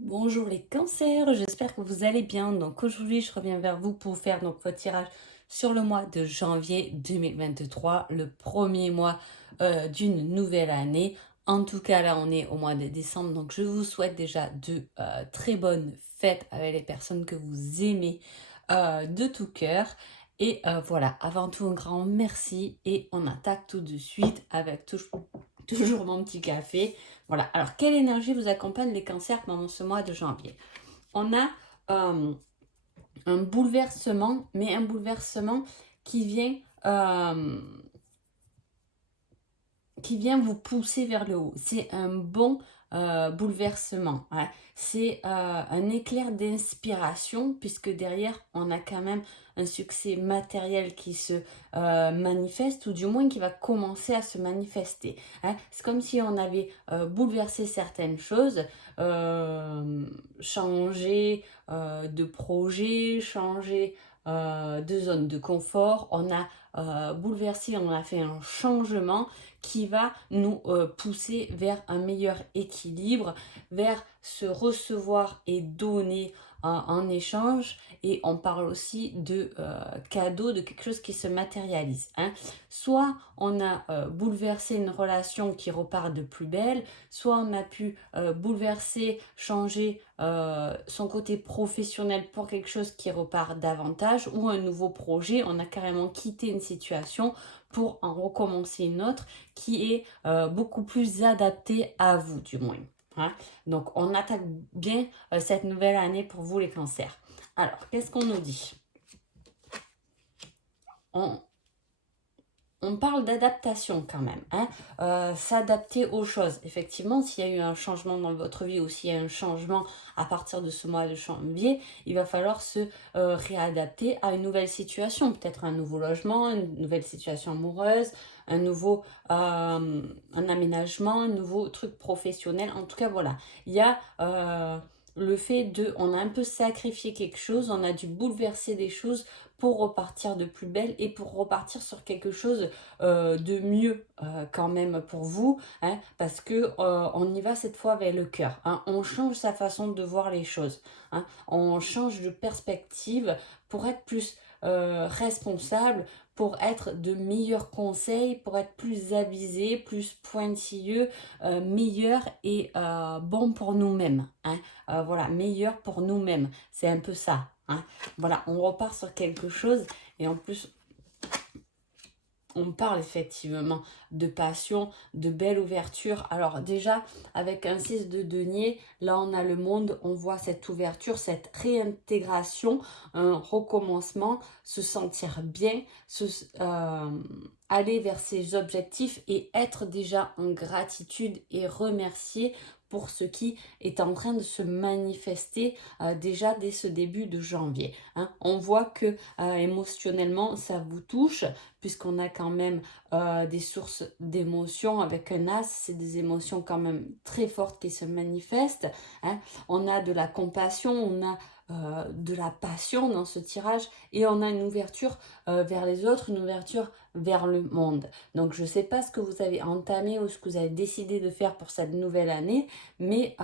Bonjour les cancers, j'espère que vous allez bien. Donc aujourd'hui, je reviens vers vous pour faire donc votre tirage sur le mois de janvier 2023, le premier mois d'une nouvelle année. En tout cas, là, on est au mois de décembre, donc je vous souhaite déjà de très bonnes fêtes avec les personnes que vous aimez de tout cœur. Et voilà, avant tout, un grand merci et on attaque tout de suite avec toujours mon petit café. Voilà. Alors, quelle énergie vous accompagne les cancers pendant ce mois de janvier? On a un bouleversement, mais un bouleversement qui vient, euh, qui vient vous pousser vers le haut. C'est un bon bouleversement. Hein. C'est un éclair d'inspiration, puisque derrière, on a quand même un succès matériel qui se manifeste, ou du moins qui va commencer à se manifester. Hein. C'est comme si on avait bouleversé certaines choses, changé de projet, changé de zone de confort. On a bouleversé, on a fait un changement qui va nous pousser vers un meilleur équilibre, vers se recevoir et donner en échange. Et on parle aussi de cadeau, de quelque chose qui se matérialise. Hein. Soit on a bouleversé une relation qui repart de plus belle, soit on a pu bouleverser, changer son côté professionnel pour quelque chose qui repart davantage, ou un nouveau projet, on a carrément quitté une situation pour en recommencer une autre qui est beaucoup plus adaptée à vous, du moins. Hein. Donc, on attaque bien cette nouvelle année pour vous, les cancers. Alors, qu'est-ce qu'on nous dit? on, on parle d'adaptation quand même, hein. S'adapter aux choses. Effectivement, s'il y a eu un changement dans votre vie ou s'il y a un changement à partir de ce mois de janvier, il va falloir se réadapter à une nouvelle situation, peut-être un nouveau logement, une nouvelle situation amoureuse, un nouveau un aménagement, un nouveau truc professionnel. En tout cas, voilà, il y a le fait de, on a un peu sacrifié quelque chose, on a dû bouleverser des choses pour repartir de plus belle et pour repartir sur quelque chose de mieux quand même pour vous, hein, parce que on y va cette fois vers le cœur. Hein. On change sa façon de voir les choses. Hein. On change de perspective pour être plus responsable, pour être de meilleurs conseils, pour être plus avisé, plus pointilleux, meilleur et bon pour nous-mêmes. Hein. Voilà, meilleur pour nous-mêmes. C'est un peu ça. Hein. Voilà, on repart sur quelque chose et en plus, on parle effectivement de passion, de belle ouverture. Alors déjà, avec un 6 de denier, là on a le monde, on voit cette ouverture, cette réintégration, un recommencement, se sentir bien, aller vers ses objectifs et être déjà en gratitude et remercier pour ce qui est en train de se manifester déjà dès ce début de janvier. Hein. On voit que émotionnellement, ça vous touche, puisqu'on a quand même des sources d'émotions avec un as, c'est des émotions quand même très fortes qui se manifestent. Hein. On a de la compassion, on a de la passion dans ce tirage et on a une ouverture vers les autres, une ouverture vers le monde. Donc je ne sais pas ce que vous avez entamé ou ce que vous avez décidé de faire pour cette nouvelle année, mais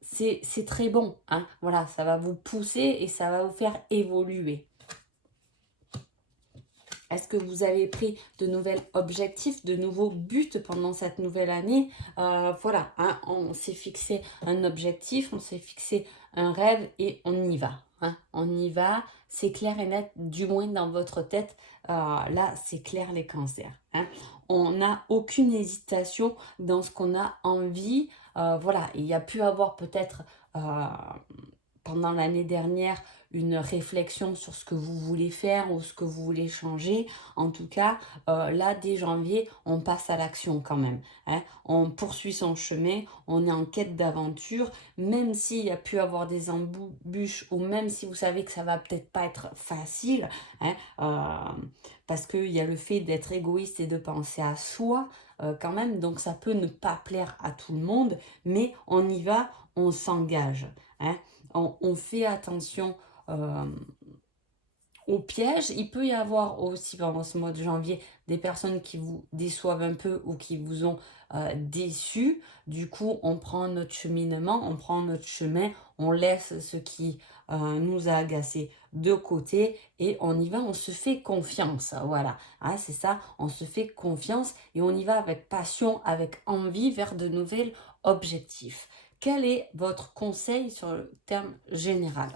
c'est très bon. Hein. Voilà, ça va vous pousser et ça va vous faire évoluer. Est-ce que vous avez pris de nouveaux objectifs, de nouveaux buts pendant cette nouvelle année? Voilà, hein, on s'est fixé un objectif, on s'est fixé un rêve et on y va. Hein, on y va, c'est clair et net, du moins dans votre tête. Là, c'est clair les cancers. Hein. On n'a aucune hésitation dans ce qu'on a envie. Voilà, il y a pu avoir peut-être pendant l'année dernière une réflexion sur ce que vous voulez faire ou ce que vous voulez changer. En tout cas, là, dès janvier, on passe à l'action quand même. Hein. On poursuit son chemin, on est en quête d'aventure, même s'il y a pu avoir des embûches ou même si vous savez que ça va peut-être pas être facile, hein, parce qu'il y a le fait d'être égoïste et de penser à soi quand même, donc ça peut ne pas plaire à tout le monde, mais on y va, on s'engage. Hein. On fait attention au piège. Il peut y avoir aussi pendant ce mois de janvier des personnes qui vous déçoivent un peu ou qui vous ont déçu. Du coup, on prend notre cheminement, on prend notre chemin, on laisse ce qui nous a agacé de côté et on y va, on se fait confiance. Voilà, hein, c'est ça, on se fait confiance et on y va avec passion, avec envie vers de nouveaux objectifs. Quel est votre conseil sur le terme général?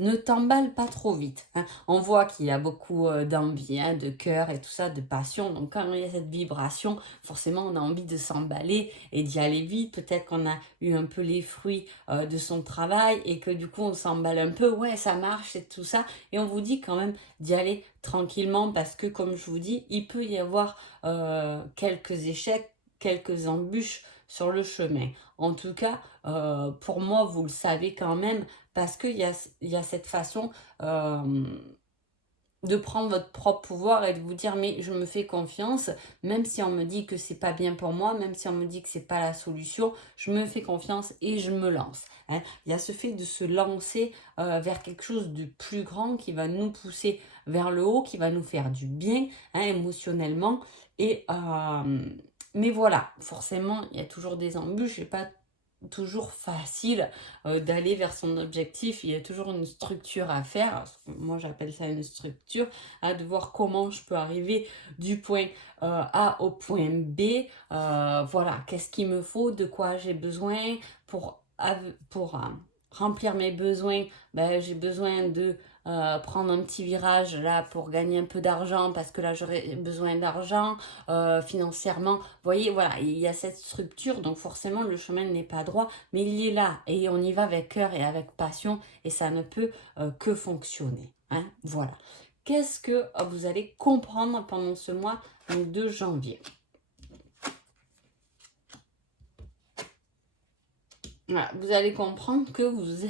Ne t'emballe pas trop vite, hein. On voit qu'il y a beaucoup d'envie, hein, de cœur et tout ça, de passion. Donc quand il y a cette vibration, forcément on a envie de s'emballer et d'y aller vite. Peut-être qu'on a eu un peu les fruits de son travail et que du coup on s'emballe un peu. Ouais, ça marche et tout ça. Et on vous dit quand même d'y aller tranquillement parce que comme je vous dis, il peut y avoir quelques échecs, quelques embûches sur le chemin. En tout cas, pour moi, vous le savez quand même, parce qu'il y a cette façon de prendre votre propre pouvoir et de vous dire mais je me fais confiance, même si on me dit que c'est pas bien pour moi, même si on me dit que c'est pas la solution, je me fais confiance et je me lance, hein. Il y a ce fait de se lancer vers quelque chose de plus grand qui va nous pousser vers le haut, qui va nous faire du bien, hein, émotionnellement. Et mais voilà, forcément, il y a toujours des embûches, c'est pas toujours facile d'aller vers son objectif. Il y a toujours une structure à faire. Moi, j'appelle ça une structure, hein, de voir comment je peux arriver du point A au point B. Voilà, qu'est-ce qu'il me faut, de quoi j'ai besoin pour remplir mes besoins. Ben, j'ai besoin de prendre un petit virage là pour gagner un peu d'argent parce que là j'aurais besoin d'argent financièrement. Vous voyez, voilà, il y a cette structure, donc forcément le chemin n'est pas droit, mais il est là et on y va avec cœur et avec passion et ça ne peut que fonctionner, hein, voilà. Qu'est-ce que vous allez comprendre pendant ce mois donc, de janvier? Voilà, vous allez comprendre que vous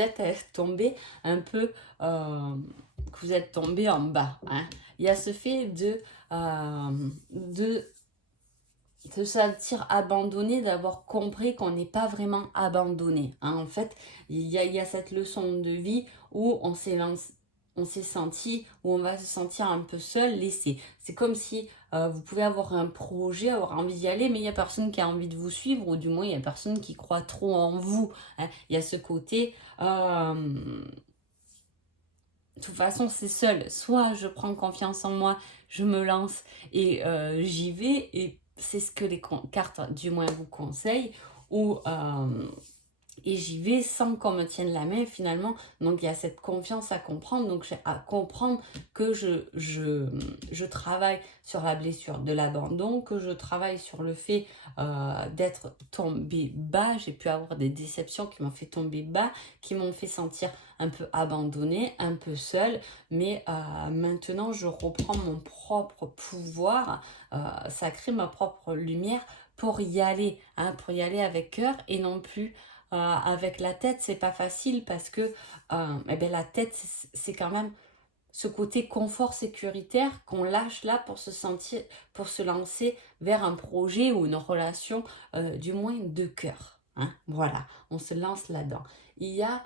êtes tombé un peu, que vous êtes tombé en bas, hein. Il y a ce fait de se sentir abandonné, d'avoir compris qu'on n'est pas vraiment abandonné, hein. En fait, il y a cette leçon de vie où on s'est senti, où on va se sentir un peu seul, laissé. C'est comme si vous pouvez avoir un projet, avoir envie d'y aller, mais il n'y a personne qui a envie de vous suivre, ou du moins il n'y a personne qui croit trop en vous, hein. Il y a ce côté, de toute façon, c'est seul. Soit je prends confiance en moi, je me lance et j'y vais, et c'est ce que les cartes, du moins, vous conseillent, ou et j'y vais sans qu'on me tienne la main finalement. Donc il y a cette confiance à comprendre. Donc j'ai à comprendre que je travaille sur la blessure de l'abandon, que je travaille sur le fait d'être tombé bas. J'ai pu avoir des déceptions qui m'ont fait tomber bas, qui m'ont fait sentir un peu abandonnée, un peu seule. Mais maintenant je reprends mon propre pouvoir, ça crée ma propre lumière pour y aller, hein, pour y aller avec cœur et non plus avec la tête. C'est pas facile parce que eh ben, la tête, c'est quand même ce côté confort sécuritaire qu'on lâche là pour se sentir, pour se lancer vers un projet ou une relation, du moins de cœur, hein. Voilà, on se lance là-dedans. Il y a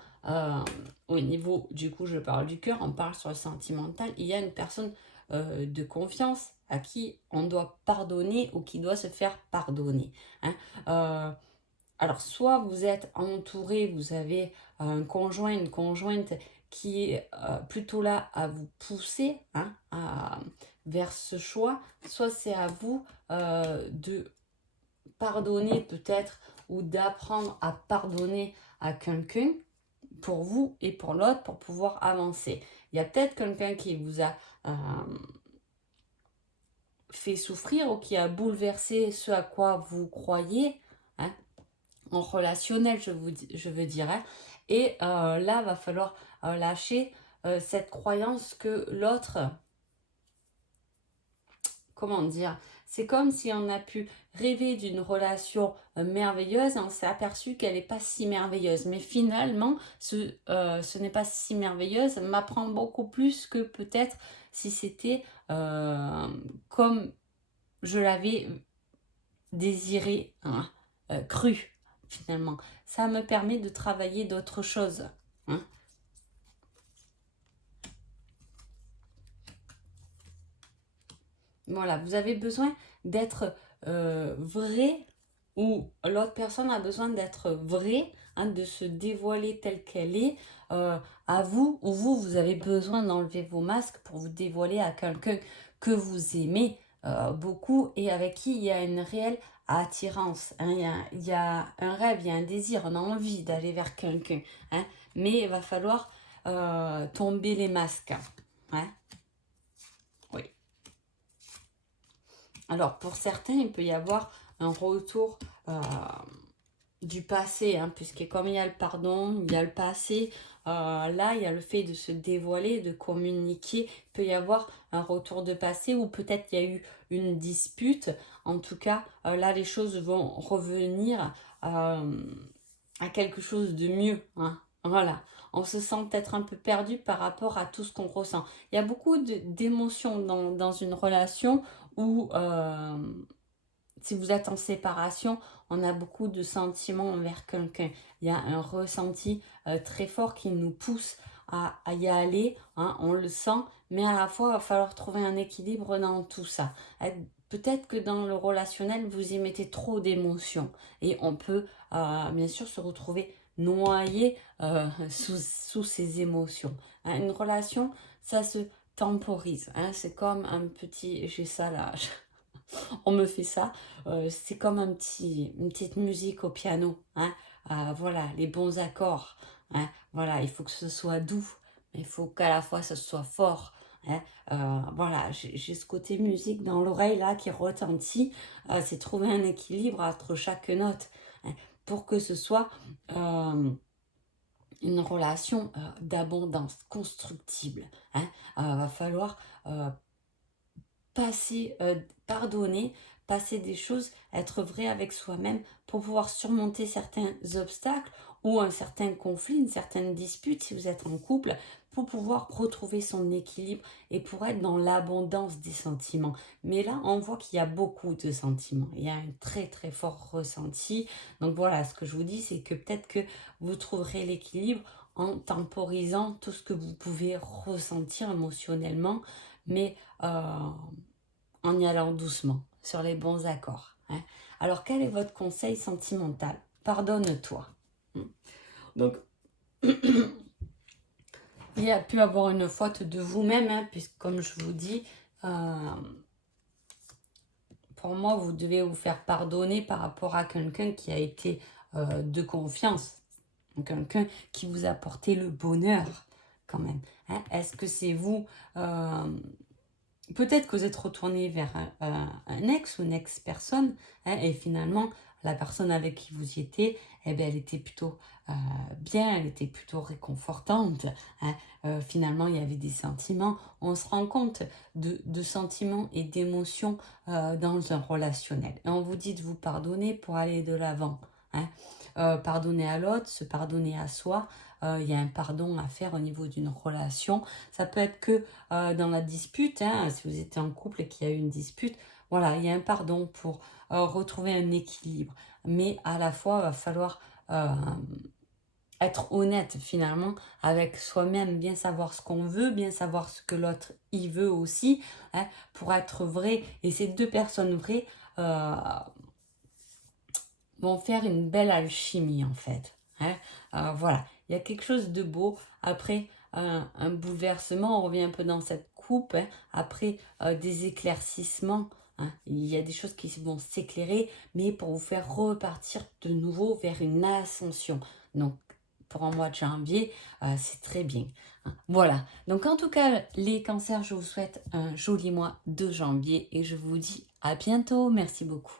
au niveau, du coup, je parle du cœur, on parle sur le sentimental, il y a une personne de confiance à qui on doit pardonner ou qui doit se faire pardonner, hein. Euh, alors, soit vous êtes entouré, vous avez un conjoint, une conjointe qui est plutôt là à vous pousser, hein, vers ce choix, soit c'est à vous de pardonner peut-être ou d'apprendre à pardonner à quelqu'un pour vous et pour l'autre pour pouvoir avancer. Il y a peut-être quelqu'un qui vous a fait souffrir ou qui a bouleversé ce à quoi vous croyez, hein, en relationnel, je veux dire, hein. Et là, va falloir lâcher cette croyance que l'autre, comment dire, c'est comme si on a pu rêver d'une relation merveilleuse et on s'est aperçu qu'elle n'est pas si merveilleuse. Mais finalement, ce n'est pas si merveilleuse, m'apprend beaucoup plus que peut-être si c'était comme je l'avais désiré, hein, cru, finalement. Ça me permet de travailler d'autres choses, hein. Voilà, vous avez besoin d'être vrai ou l'autre personne a besoin d'être vraie, hein, de se dévoiler telle qu'elle est à vous, ou vous, vous avez besoin d'enlever vos masques pour vous dévoiler à quelqu'un que vous aimez beaucoup et avec qui il y a une réelle attirance, hein. Il y a un rêve, il y a un désir, on a envie d'aller vers quelqu'un, hein, mais il va falloir tomber les masques, hein. Oui. Alors, pour certains, il peut y avoir un retour du passé, hein, puisque comme il y a le pardon, il y a le passé, là, il y a le fait de se dévoiler, de communiquer. Il peut y avoir un retour de passé ou peut-être il y a eu une dispute. En tout cas, là, les choses vont revenir à quelque chose de mieux, hein. Voilà, on se sent peut-être un peu perdu par rapport à tout ce qu'on ressent. Il y a beaucoup d'émotions dans une relation où, si vous êtes en séparation, on a beaucoup de sentiments envers quelqu'un. Il y a un ressenti très fort qui nous pousse à y aller, hein, on le sent, mais à la fois, il va falloir trouver un équilibre dans tout ça. Peut-être que dans le relationnel, vous y mettez trop d'émotions et on peut bien sûr se retrouver noyé sous ces émotions, hein. Une relation, ça se temporise, hein. C'est comme un petit, j'ai ça là, on me fait ça, c'est comme une petite musique au piano, hein. Voilà, les bons accords, hein. Voilà, il faut que ce soit doux, mais il faut qu'à la fois ce soit fort, hein. Voilà, j'ai ce côté musique dans l'oreille là qui retentit, c'est trouver un équilibre entre chaque note, hein, pour que ce soit une relation d'abondance constructible, hein. Va falloir passer, pardonner, passer des choses, être vrai avec soi-même pour pouvoir surmonter certains obstacles ou un certain conflit, une certaine dispute si vous êtes en couple, pour pouvoir retrouver son équilibre et pour être dans l'abondance des sentiments. Mais là, on voit qu'il y a beaucoup de sentiments. Il y a un très très fort ressenti. Donc voilà, ce que je vous dis, c'est que peut-être que vous trouverez l'équilibre en temporisant tout ce que vous pouvez ressentir émotionnellement, mais en y allant doucement, sur les bons accords, hein. Alors, quel est votre conseil sentimental? Pardonne-toi. Donc, il y a pu avoir une faute de vous-même, hein, puisque comme je vous dis, pour moi, vous devez vous faire pardonner par rapport à quelqu'un qui a été de confiance, quelqu'un qui vous a apporté le bonheur quand même, hein. Est-ce que c'est vous peut-être que vous êtes retourné vers un ex ou une ex-personne, hein, et finalement, la personne avec qui vous y étiez, eh bien, elle était plutôt bien, elle était plutôt réconfortante, hein. Finalement, il y avait des sentiments. On se rend compte de sentiments et d'émotions dans un relationnel. Et on vous dit de vous pardonner pour aller de l'avant, hein. Pardonner à l'autre, se pardonner à soi. Il y a un pardon à faire au niveau d'une relation. Ça peut être que dans la dispute, hein, si vous étiez en couple et qu'il y a eu une dispute, voilà, il y a un pardon pour retrouver un équilibre. Mais à la fois, il va falloir être honnête finalement avec soi-même, bien savoir ce qu'on veut, bien savoir ce que l'autre y veut aussi, hein, pour être vrai. Et ces deux personnes vraies vont faire une belle alchimie en fait, hein. Voilà, il y a quelque chose de beau après un bouleversement, on revient un peu dans cette coupe, hein, après des éclaircissements, hein. Il y a des choses qui vont s'éclairer, mais pour vous faire repartir de nouveau vers une ascension. Donc, pour un mois de janvier, c'est très bien, hein. Voilà, donc en tout cas, les cancers, je vous souhaite un joli mois de janvier et je vous dis à bientôt. Merci beaucoup.